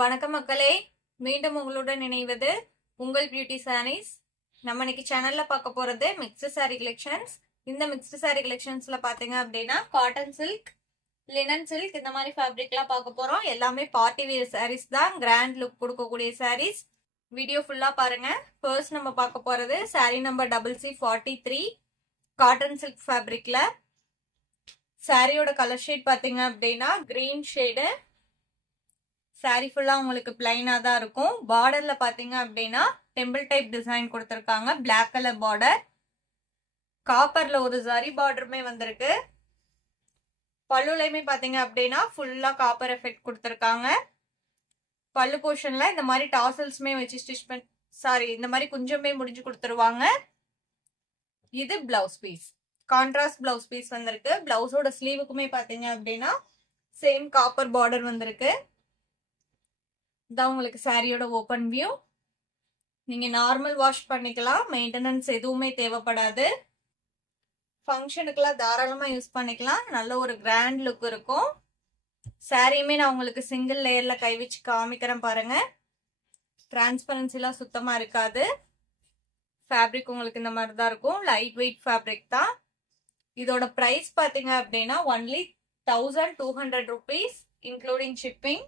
வணக்கம் மக்களே, மீண்டும் உங்களுடன் இணைவது உங்கள் பியூட்டி சாரீஸ். நம்ம இன்னைக்கு சேனல்ல பார்க்க போறது மிக்ஸ்டு சாரி கலெக்ஷன்ஸ். இந்த மிக்ஸ்டு சாரி கலெக்ஷன்ஸ்ல பாத்தீங்க அப்படின்னா காட்டன் சில்க், லினன் சில்க் இந்த மாதிரி ஃபேப்ரிக்லாம் பார்க்க போறோம். எல்லாமே பார்ட்டி வேர் சாரீஸ் தான், கிராண்ட் லுக் கொடுக்கக்கூடிய சாரீஸ். வீடியோ ஃபுல்லா பாருங்க. ஃபர்ஸ்ட் நம்ம பார்க்க போறது sari number CC43 cotton silk ஃபேப்ரிக்ல. சாரியோட கலர் ஷேட் பாத்தீங்க அப்படின்னா கிரீன் ஷேடு. சாரி ஃபுல்லா உங்களுக்கு பிளைனா தான் இருக்கும். பார்டர்ல பாத்தீங்க அப்படின்னா டெம்பிள் டைப் டிசைன் கொடுத்திருக்காங்க. பிளாக் கலர் பார்டர், காப்பர்ல ஒரு ஜரி பார்டருமே வந்திருக்கு. பல்லுலையுமே பாத்தீங்க அப்படின்னா ஃபுல்லா காப்பர் எஃபெக்ட் கொடுத்திருக்காங்க. பல்லு போர்ஷன்ல இந்த மாதிரி டாசல்ஸ்மே வச்சு ஸ்டிச் பண்ணி இந்த மாதிரி குஞ்சமே முடிஞ்சு கொடுத்துருவாங்க. இது blouse piece, contrast blouse piece வந்திருக்கு. பிளவுஸோட ஸ்லீவுக்குமே பாத்தீங்க அப்படின்னா சேம் காப்பர் பார்டர் வந்திருக்கு. இதான் உங்களுக்கு சாரியோட ஓப்பன் வியூ. நீங்க நார்மல் வாஷ் பண்ணிக்கலாம், மெயின்டெனன்ஸ் எதுவுமே தேவைப்படாது. ஃபங்க்ஷனுக்குலாம் தாராளமா யூஸ் பண்ணிக்கலாம். நல்ல ஒரு கிராண்ட் லுக் இருக்கும். சாரியுமே நான் உங்களுக்கு சிங்கிள் லேயர்ல கை வச்சு காமிக்கிறேன் பாருங்க. டிரான்ஸ்பரன்சிலாம் சுத்தமா இருக்காது. ஃபேப்ரிக் உங்களுக்கு இந்த மாதிரி தான் இருக்கும். லைட் வெயிட் ஃபேப்ரிக் தான். இதோட பிரைஸ் பாத்தீங்க அப்படின்னா only 1200 rupees including shipping.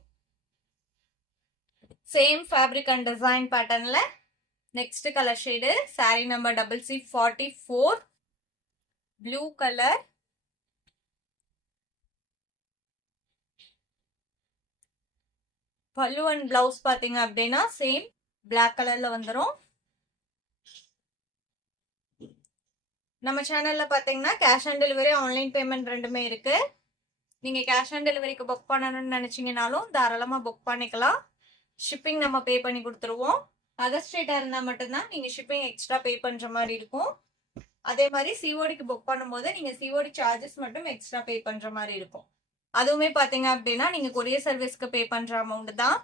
Same fabric and design பேட்டர்ன்ல next colour shade sari number CC44 blue colour. Pallu and blouse பாத்தீங்க அப்படின்னா சேம் பிளாக் கலர்ல வந்துடும். நம்ம சேனல்ல பாத்தீங்கன்னா cash on delivery, online payment ரெண்டுமே இருக்கு. நீங்க கேஷ் ஆன் டெலிவரிக்கு புக் பண்ணணும்னு நினைச்சீங்கனாலும் தாராளமா புக் பண்ணிக்கலாம். ஷிப்பிங் நம்ம பே பண்ணி கொடுத்துருவோம். அதர் ஸ்டேட்டா இருந்தா மட்டும்தான் நீங்க ஷிப்பிங் எக்ஸ்ட்ரா பே பண்ற மாதிரி இருக்கும். அதே மாதிரி சிஓடிக்கு புக் பண்ணும்போது நீங்க சிஓடி சார்ஜஸ் மட்டும் எக்ஸ்ட்ரா பே பண்ற மாதிரி இருக்கும். அதுவுமே பாத்தீங்க அப்படின்னா நீங்க கொரியர் சர்வீஸ்க்கு பே பண்ற அமௌண்ட் தான்.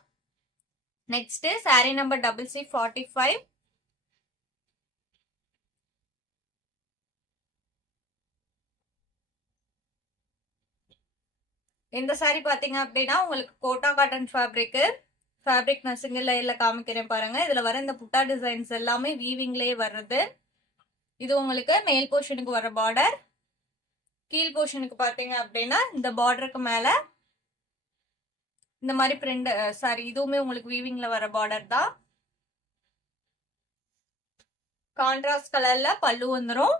நெக்ஸ்ட் சாரி நம்பர் CC45 இந்த சாரி பாத்தீங்க அப்படின்னா உங்களுக்கு கோட்டா காட்டன் ஃபேப்ரிக் நான் சிங்கிள் லேயர்ல காமிக்கிறேன் பாருங்க. இதுல வர இந்த புட்டா டிசைன்ஸ் எல்லாமே வீவிங்லயே வர்றது. இது உங்களுக்கு மேல் போர்ஷனுக்கு வர பார்டர். கீழ் போர்ஷனுக்கு பாத்தீங்க அப்படின்னா இந்த பார்டருக்கு மேல இந்த மாதிரி பிரிண்ட் இதுவுமே உங்களுக்கு வீவிங்ல வர பார்டர் தான். கான்ட்ராஸ்ட் கலர்ல பல்லு வந்துடும்.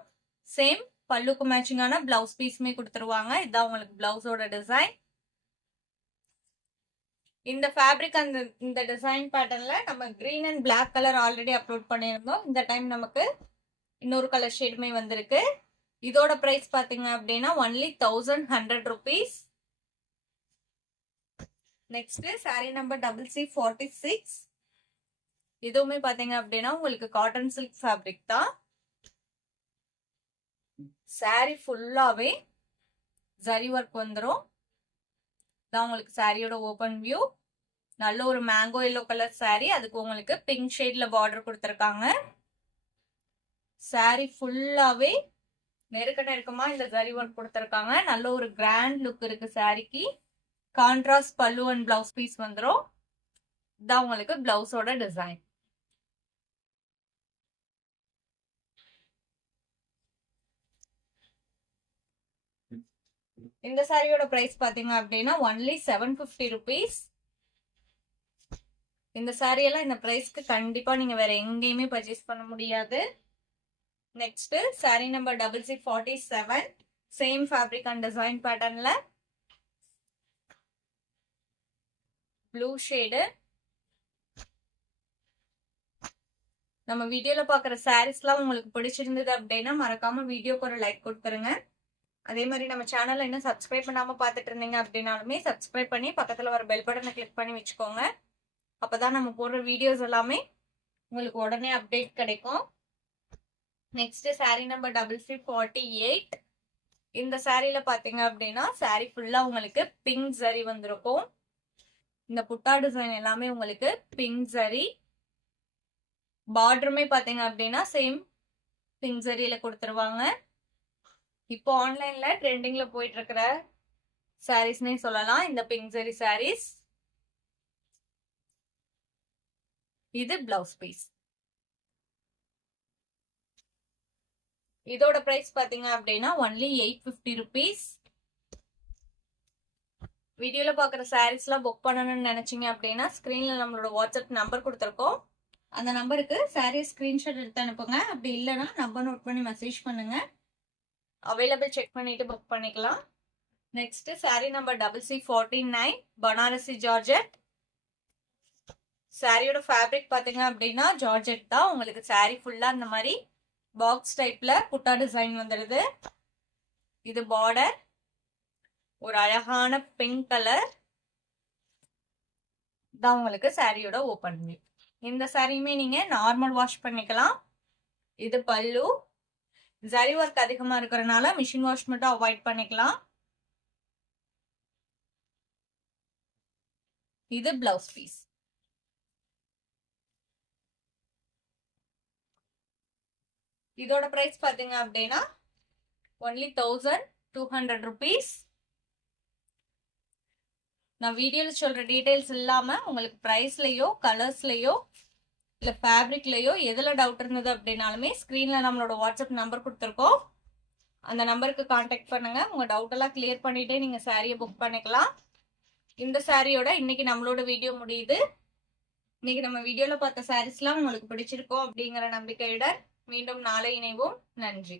சேம் பல்லுக்கு மேட்சிங்கான பிளவுஸ் பீஸுமே கொடுத்துருவாங்க. இதுதான் உங்களுக்கு பிளவுஸோட டிசைன். இந்த ஃபேப்ரிக் அந்த இந்த டிசைன் பேட்டர்ன்ல நம்ம green and black colour already upload பண்ணியிருந்தோம். இந்த டைம் நமக்கு இன்னொரு கலர் ஷேடுமே வந்திருக்கு. இதோட பிரைஸ் பாத்தீங்க அப்படின்னா only 1100 rupees. Next sari number CC46 இதுவுமே பாத்தீங்க அப்படின்னா உங்களுக்கு காட்டன் சில்க் ஃபேப்ரிக் தான். சாரி ஃபுல்லாவே ஜரி ஒர்க் வந்துடும். தான் உங்களுக்கு சாரியோட ஓபன் வியூ. நல்ல ஒரு மேங்கோ எல்லோ கலர் சாரி, அதுக்கு உங்களுக்கு பிங்க் ஷேட்ல பார்டர் கொடுத்துருக்காங்க. சாரி ஃபுல்லாவே நெருக்கமா இந்த ஜரி ஒர்க் கொடுத்துருக்காங்க. நல்ல ஒரு கிராண்ட் லுக் இருக்கு சாரிக்கு. கான்ட்ராஸ்ட் பல்லு அண்ட் பிளவுஸ் பீஸ் வந்துடும். இதான் உங்களுக்கு பிளவுஸோட டிசைன். இந்த சாரியோட பிரைஸ் பாத்தீங்க அப்படின்னா ஒன்லி 750 rupees. இந்த சாரி எல்லாம் இந்த பிரைஸ்க்கு கண்டிப்பா நீங்க வேற எங்கேயுமே பர்ச்சேஸ் பண்ண முடியாது. Next sari number CC47 same fabric and design பேட்டர்ன்ல ப்ளூ ஷேடு. நம்ம வீடியோல பாக்குற சாரீஸ்லாம் உங்களுக்கு பிடிச்சிருந்தது அப்படின்னா மறக்காம வீடியோக்கு ஒரு லைக் கொடுத்துருங்க. அதே மாதிரி நம்ம சேனல்ல இன்னும் சப்ஸ்கிரைப் பண்ணாம பாத்துட்டு இருந்தீங்க அப்படின்னாலுமே சப்ஸ்கிரைப் பண்ணி பக்கத்துல வர பெல் பட்டனை கிளிக் பண்ணி வச்சுக்கோங்க. அப்பதான் நம்ம போடுற வீடியோஸ் எல்லாமே உங்களுக்கு உடனே அப்டேட் கிடைக்கும். நெக்ஸ்ட் சாரி நம்பர் CC48 இந்த சாரியில பாத்தீங்க அப்படின்னா சாரி ஃபுல்லா உங்களுக்கு பிங்க் ஜரி வந்திருக்கும். இந்த புட்டா டிசைன் எல்லாமே உங்களுக்கு பிங்க் ஜரி. பார்டருமே பாத்தீங்க அப்படின்னா சேம் பிங்க் ஜரியில கொடுத்துருவாங்க. இப்போ ஆன்லைன்ல ட்ரெண்டிங்ல போயிட்டு இருக்கிற சாரீஸ்னே சொல்லலாம் இந்த பிங்க் ஜரி சாரீஸ். இது பிளவுஸ் பீஸ். இதோட பிரைஸ் பாத்தீங்க அப்படின்னா ஒன்லி 850 rupees. வீடியோல பாக்குற சாரீஸ்லாம் புக் பண்ணணும்னு நினைச்சீங்க அப்படின்னா ஸ்கிரீன்ல நம்மளோட வாட்ஸ்அப் நம்பர் கொடுத்துருக்கோம். அந்த நம்பருக்கு சாரீ ஸ்கிரீன்ஷாட் எடுத்து அனுப்புங்க. அப்படி இல்லைன்னா நம்பர் நோட் பண்ணி மெசேஜ் பண்ணுங்க. அவைலபிள் செக் பண்ணிட்டு புக் பண்ணிக்கலாம். Next sari number CC49 Banarasi georgette. சாரியோட ஃபேப்ரிக் பாத்தீங்க அப்படின்னா ஜார்ஜெட் தான். உங்களுக்கு சாரீ ஃபுல்லா இந்த மாதிரி பாக்ஸ் டைப்ல புட்டா டிசைன் வந்துடுது. இது பார்டர், ஒரு அழகான பிங்க் கலர் தான் உங்களுக்கு சாரியோட ஓபன் வியூ. இந்த சாரியுமே நீங்க நார்மல் வாஷ் பண்ணிக்கலாம். இது பல்லு. ஜரி ஒர்க் அதிகமா இருக்கிறதுனால மிஷின் வாஷ் மட்டும் அவாய்ட் பண்ணிக்கலாம். இது பிளவுஸ் பீஸ். இதோட பிரைஸ் பாத்தீங்க அப்படின்னா ஒன்லி 1200 rupees. நான் வீடியோல சொல்ற டீடைல்ஸ் இல்லாம உங்களுக்கு பிரைஸ்லயோ கலர்ஸ்லயோ இல்ல ஃபேப்ரிக்லயோ எதுல டவுட் இருந்தது அப்படின்னாலுமே ஸ்கிரீன்ல நம்மளோட வாட்ஸ்அப் நம்பர் கொடுத்துருக்கோம். அந்த நம்பருக்கு கான்டாக்ட் பண்ணுங்க. உங்க டவுட் எல்லாம் கிளியர் பண்ணிட்டு நீங்க சாரியை புக் பண்ணிக்கலாம். இந்த சாரியோட இன்னைக்கு நம்மளோட வீடியோ முடியுது. இன்னைக்கு நம்ம வீடியோல பார்த்த சாரீஸ்லாம் உங்களுக்கு பிடிச்சிருக்கோம் அப்படிங்கிற நம்பிக்கையுடன் மீண்டும் நாளை இணைவோம். நன்றி.